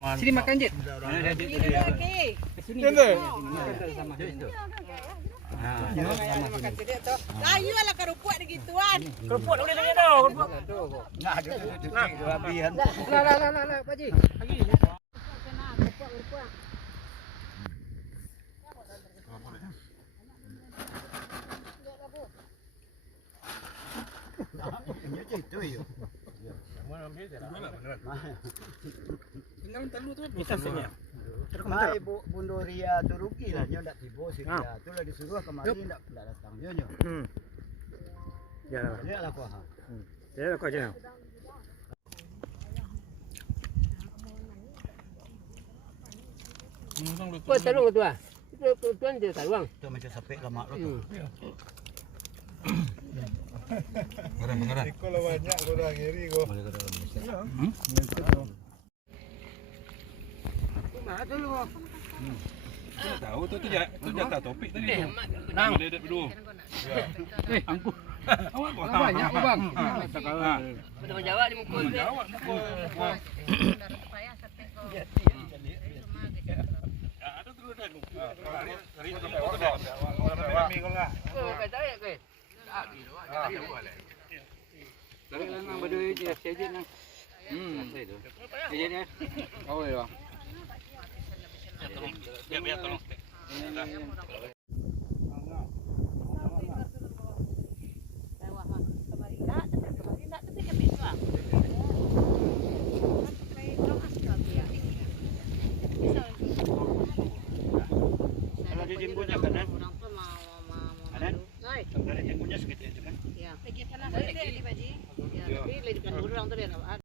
Sini makan, Jit. Sini. Ayo lah kerupuk digituan. Kerupuk boleh lagi dah. Kerupuk. Nah, ada dua habisan. Lah, Pak Ji. Lagi. Mai Bundoria tu rugi lah, nyo ndak tibo sih dia. Tu lah disuruh kemarin ndak datang nyo. Ya. Dia lah kuah. Ya, kau je. Kau talung tu ah. Tuan dia talung. Tu macam sapek lama tu. Ngarang. Kalau banyak kau dah kiri kau. Mana dulu? Tahu tu jatah topik tadi. Nang. Dia berdua. Angku. Awak kau Banyak bang. Betul jawab di muka dia. Jawab muka. Ada terus dah. Hari sampai waktu dah. Kami kau lah. Kata ya ke? Lagi nang berdua je, saja nang. Saya tu. Saja ni. Oh ya. Biar tolong.